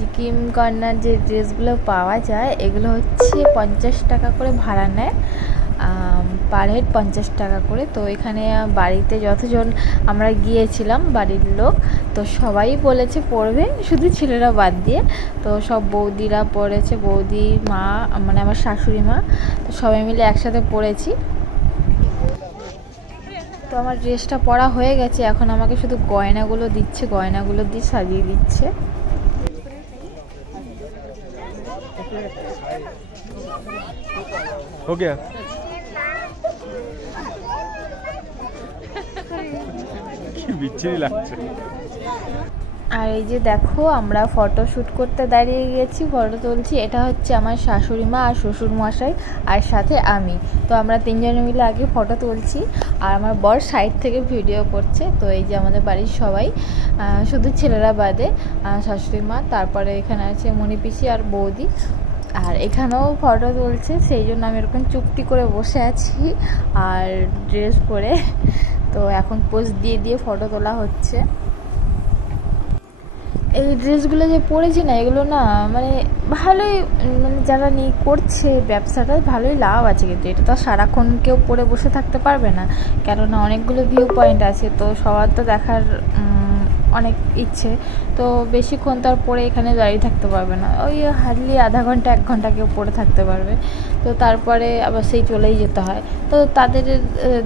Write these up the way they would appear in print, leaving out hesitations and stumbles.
Sikkim corner যে ড্রেসগুলো পাওয়া যায় এগুলো হচ্ছে 50 টাকা করে ভাড়া নেয়, পার হেড 50 টাকা করে। তো এখানে বাড়িতে যতজন আমরা গিয়েছিলাম বাড়ির লোক, তো সবাই বলেছে পড়বে, শুধু ছেলেরা বাদ দিয়ে। তো সব বৌদিরা পড়েছে, বৌদি মা মানে আমার শাশুড়ি মা, তো সবাই মিলে একসাথে পড়েছি। তো আমার ড্রেসটা পরা হয়ে গেছে, এখন আমাকে শুধু গয়নাগুলো দিচ্ছে, গয়নাগুলো দিয়ে সাজিয়ে দিচ্ছে। हो गया কি বিচ্ছিরি লাগছে। আর এই যে দেখো আমরা ফটো শ্যুট করতে দাঁড়িয়ে গেছি, ফটো তুলছি। এটা হচ্ছে আমার শাশুড়ি মা আর শ্বশুর মশাই আর সাথে আমি। তো আমরা তিনজনে মিলে আগে ফটো তুলছি আর আমার বর সাইড থেকে ভিডিও করছে। তো এই যে আমাদের বাড়ির সবাই, শুধু ছেলেরা বাদে, শাশুড়ি মা, তারপরে এখানে আছে মণি পিসি আর বৌদি, আর এখানেও ফটো তুলছে। সেই জন্য আমি এরকম চুপটি করে বসে আছি আর ড্রেস পরে। তো এখন পোজ দিয়ে দিয়ে ফটো তোলা হচ্ছে। এই ড্রেসগুলো যে পরেছি না, এগুলো না মানে ভালোই, মানে যারা নিয়ে করছে ব্যবসাটা ভালোই লাভ আছে, কিন্তু এটা তো সারাক্ষণ কেউ পরে বসে থাকতে পারবে না, কেননা অনেকগুলো ভিউ পয়েন্ট আছে, তো সবার তো দেখার অনেক ইচ্ছে। তো বেশিক্ষণ তো আর পরে এখানে দাঁড়িয়ে থাকতে পারবে না, ওই হার্ডলি আধা ঘন্টা 1 ঘন্টা কেউ পরে থাকতে পারবে, তো তারপরে আবার সেই চলেই যেতে হয়। তো তাদের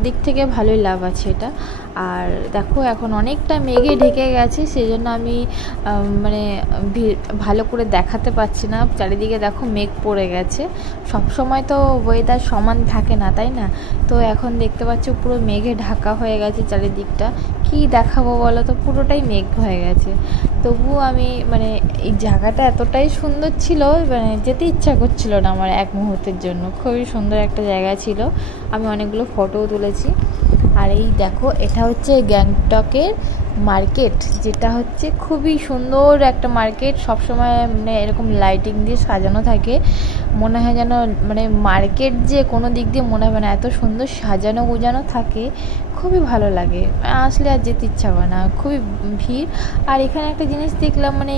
দিক থেকে ভালোই লাভ আছে এটা। আর দেখো এখন অনেকটা মেঘে ঢেকে গেছে, সেই জন্য আমি মানে ভালো করে দেখাতে পারছি না। চারিদিকে দেখো মেঘ পড়ে গেছে, সব সময় তো ওয়েদার সমান থাকে না, তাই না? তো এখন দেখতে পাচ্ছ পুরো মেঘে ঢাকা হয়ে গেছে চারিদিকটা। কি দেখাবো বলো তো, পুরোটাই মেঘ হয়ে গেছে। তবুও আমি মানে এই জায়গাটা এতটাই সুন্দর ছিল, মানে যেতে ইচ্ছা করছিল না আমার এক মুহূর্তের জন্য। খুবই সুন্দর একটা জায়গা ছিল, আমি অনেকগুলো ফটোও তুলেছি। আর এই দেখো এটা হচ্ছে গ্যাংটকের মার্কেট, যেটা হচ্ছে খুবই সুন্দর একটা মার্কেট। সবসময় মানে এরকম লাইটিং দিয়ে সাজানো থাকে, মনে হয় যেন মানে মার্কেট যে কোনো দিক দিয়ে মনে হবে না, এত সুন্দর সাজানো গুজানো থাকে, খুবই ভালো লাগে। আসলে আর যেতে ইচ্ছা করে না, খুবই ভিড়। আর এখানে একটা জিনিস দেখলাম, মানে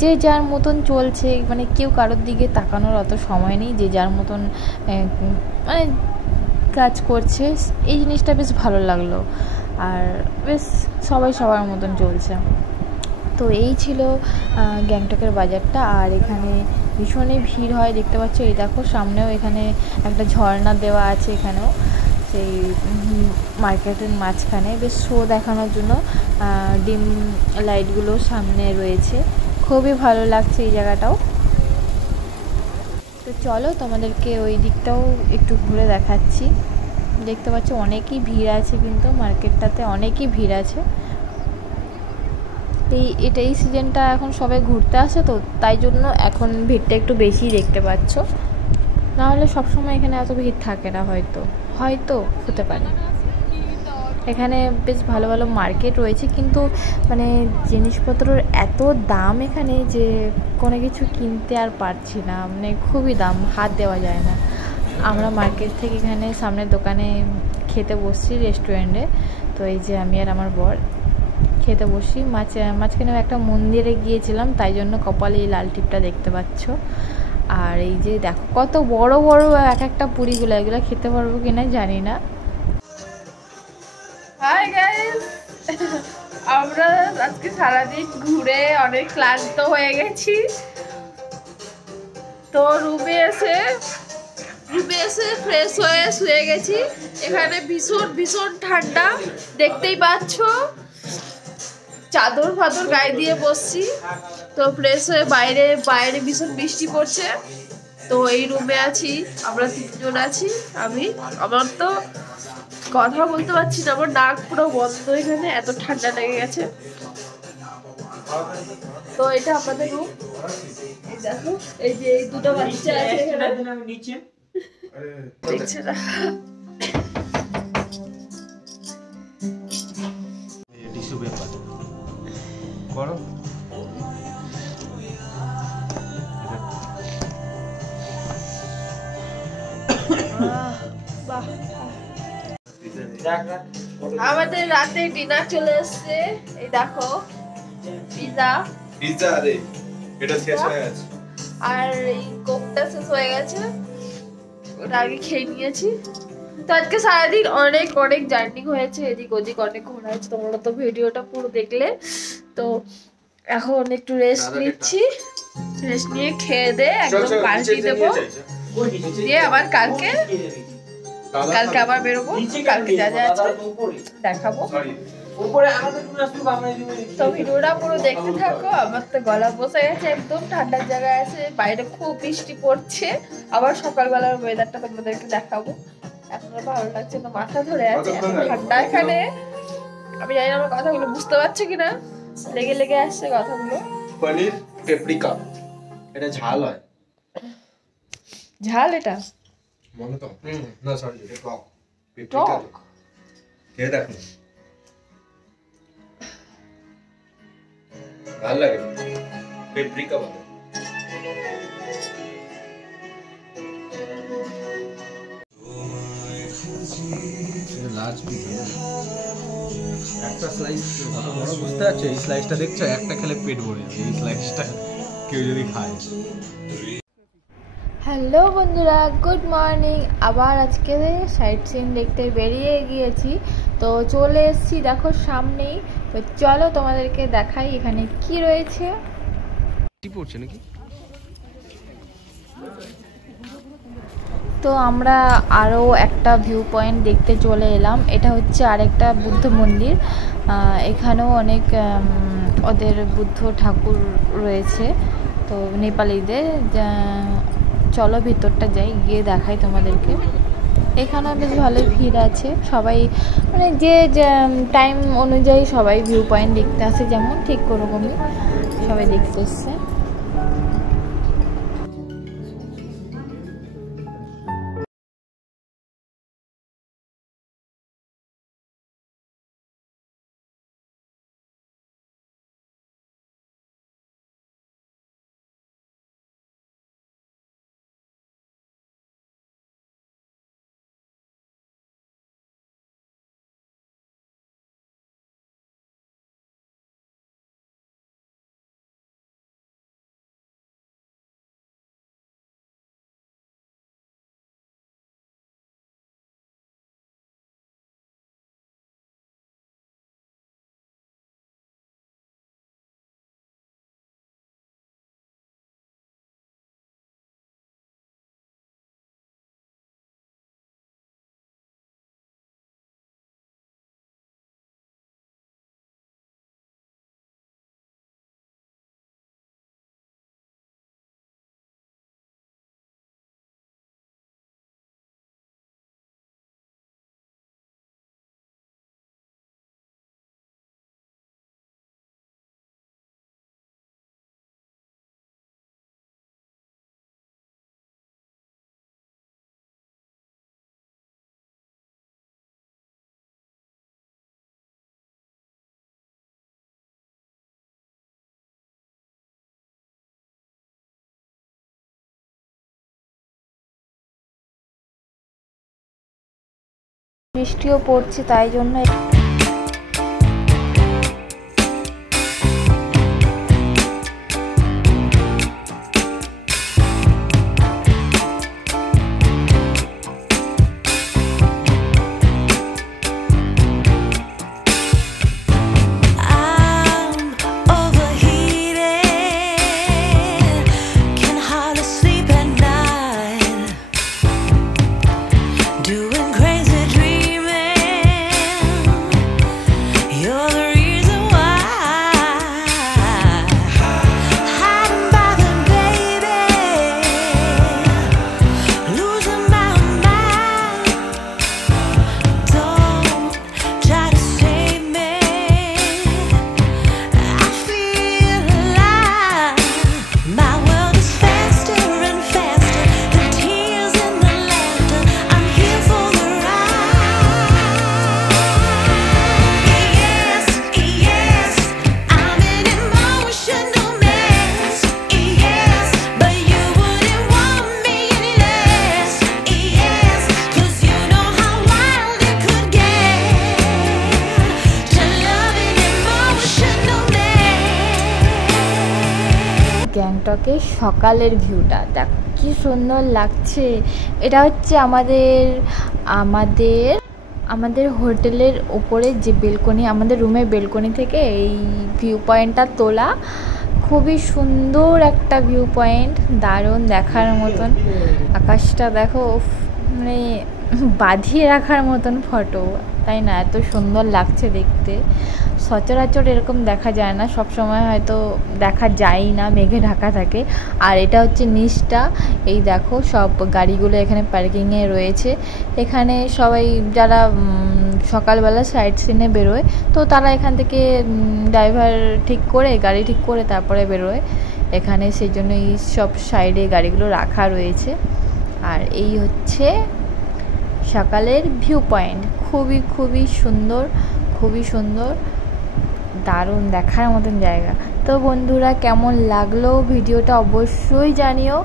যে যার মতন চলছে, মানে কেউ কারোর দিকে তাকানোর অত সময় নেই, যে যার মতন মানে কাজ করছে। এই জিনিসটা বেশ ভালো লাগলো, আর বেশ সবাই সবার মতন চলছে। তো এই ছিল গ্যাংটকের বাজারটা। আর এখানে ভীষণই ভিড় হয়, দেখতে পাচ্ছ। এই দেখো সামনেও এখানে একটা ঝর্ণা দেওয়া আছে, এখানেও সেই মার্কেটের মাঝখানে বেশ শো দেখানোর জন্য ডিম লাইটগুলো সামনে রয়েছে, খুবই ভালো লাগছে এই জায়গাটাও। তো চলো তোমাদেরকে ওই দিকটাও একটু ঘুরে দেখাচ্ছি। দেখতে পাচ্ছ অনেকই ভিড় আছে, কিন্তু মার্কেটটাতে অনেকই ভিড় আছে। এই সিজনটা এখন সবাই ঘুরতে আসে, তো তাই জন্য এখন ভিড়টা একটু বেশি দেখতে পাচ্ছ, নাহলে সবসময় এখানে এত ভিড় থাকে না, হয়তো হতে পারে। এখানে বেশ ভালো ভালো মার্কেট রয়েছে, কিন্তু মানে জিনিসপত্রের এত দাম এখানে যে কোনো কিছু কিনতে আর পারছি না, মানে খুবই দাম, হাত দেওয়া যায় না। আমরা মার্কেট থেকে এখানে সামনের দোকানে খেতে বসছি, রেস্টুরেন্টে। তো এই যে আমি আর আমার বর খেতে বসি, মাঝখানে একটা মন্দিরে গিয়েছিলাম, তাই জন্য কপালে এই লাল টিপটা দেখতে পাচ্ছ। আর এই যে দেখো কত বড় বড় এক একটা পুরিগুলো, এগুলো খেতে পারবো কিনা জানি না। হাই গাইস, আমরা আজকে সারাদিন ঘুরে অনেক ক্লান্ত হয়ে গেছি। তো রুমে এসে ফ্রেশ হয়ে শুয়ে গেছি। এখানে ভীষণ ভীষণ ঠান্ডা, দেখতেই পাচ্ছ। চাদর ফাদর গায়ে দিয়ে বসছি। তো ফ্রেশ হয়ে বাইরে ভীষণ বৃষ্টি পড়ছে। তো এই রুমে আছি, আমরা 3 জন আছি। আমার তো কথা বলতে পারছি না, আমার নাক পুরো বন্ধ, এখানে এত ঠান্ডা লেগে গেছে। তো এটা আমাদের রুম, এই দেখো, এই যে এই দুটো বাচ্চা আছে এখানে নিচে দেখছে না। টিস্যু পেপার করো। বাহ, আমাদের রাতে ডিনার চলে এসছে। এই দেখো পিজা, রে এটা শেষ হয়ে গেছে। আর এই কোকটা শেষ হয়ে গেছে, ওটা আগে খেয়ে নিয়েছি। তো আজকে সারাদিন অনেক অনেক জার্নি হয়েছে, এদিক ওদিক অনেক ঘোরা হয়েছে, তোমরা তো ভিডিওটা পুরো দেখলে। তো এখন একটু রেস্ট নিচ্ছি, রেস্ট নিয়ে খেয়ে দে একদম পার্টি দেবো, দিয়ে আবার কালকে আবার বেরোবো, কালকে যা যা আছে দেখাবো। তো ভিডিওটা পুরো দেখতে থাকো। আমার তো গলা বসে গেছে, একদম ঠান্ডার জায়গায় আছে, বাইরে খুব বৃষ্টি পড়ছে, আবার সকালবেলার ওয়েদারটা তোমাদেরকে দেখাবো। এখন ভালো লাগছে না, মাথা ধরে আছে, এত ঠান্ডা এখানে। আমি জানি না আমার কথাগুলো বুঝতে পারছো কিনা, লেগে লেগে আসছে কথাগুলো। পনির পেপরিকা, এটা ঝাল হয়। ঝাল এটা মনে তো না, সরি এটা টক। টক খেয়ে দেখো, ভালো লাগে। পেপরিকা বলে। লার্জ পিস একটা স্লাইস কত বড় বুঝতে পারছো? এই স্লাইসটা দেখছো, একটা খেলে পেট ভরে যাবে। এই স্লাইসটা কেউ যদি খায়। হ্যালো বন্ধুরা, গুড মর্নিং। আবার আজকে সাইট সিন দেখতে বেরিয়ে গিয়েছি, তো চলে এসেছি দেখো সামনেই। তো চলো তোমাদেরকে দেখাই এখানে কি রয়েছে। কি পড়ছে নাকি? তো আমরা আরও একটা ভিউ পয়েন্ট দেখতে চলে এলাম। এটা হচ্ছে আরেকটা বুদ্ধ মন্দির। এখানেও অনেক ওদের বুদ্ধ ঠাকুর রয়েছে, তো নেপালিদের। চলো ভিতরটা যাই, গিয়ে দেখাই তোমাদেরকে। এখানেও বেশ ভালোই ভিড় আছে, সবাই মানে যে টাইম অনুযায়ী সবাই ভিউ পয়েন্ট দেখতে আসে, যেমন ঠিক ওরকমই সবাই দেখতে এসছে। বৃষ্টিও পড়ছে, তাই জন্য Doing crazy dreaming গ্যাংটকের সকালের ভিউটা দেখ কি সুন্দর লাগছে। এটা হচ্ছে আমাদের হোটেলের ওপরে যে বেলকনি, আমাদের রুমের বেলকনি থেকে এই ভিউ পয়েন্টটা তোলা। খুবই সুন্দর একটা ভিউ পয়েন্ট, দারুণ দেখার মতন। আকাশটা দেখো, মানে বাঁধিয়ে রাখার মতন ফটো, তাই না? এত সুন্দর লাগছে দেখতে। সচরাচর এরকম দেখা যায় না, সব সময় হয়তো দেখা যায় না, মেঘে ঢাকা থাকে। আর এটা হচ্ছে নিচটা, এই দেখো সব গাড়িগুলো এখানে পার্কিংয়ে রয়েছে। এখানে সবাই যারা সকালবেলা সাইট সিনে বেরোয়, তো তারা এখান থেকে ড্রাইভার ঠিক করে, গাড়ি ঠিক করে তারপরে বেরোয় এখানে, সেই জন্য এই সব সাইডে গাড়িগুলো রাখা রয়েছে। আর এই হচ্ছে সকালের ভিউ পয়েন্ট, খুবই সুন্দর, খুবই সুন্দর, দারুণ দেখার মতন জায়গা। তো বন্ধুরা, কেমন লাগলো ভিডিওটা অবশ্যই জানিও।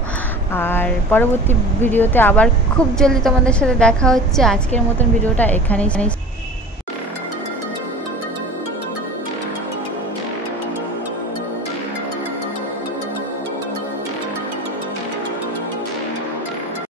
আর পরবর্তী ভিডিওতে আবার খুব জলদি তোমাদের সাথে দেখা হচ্ছে। আজকের মতন ভিডিওটা এখানেই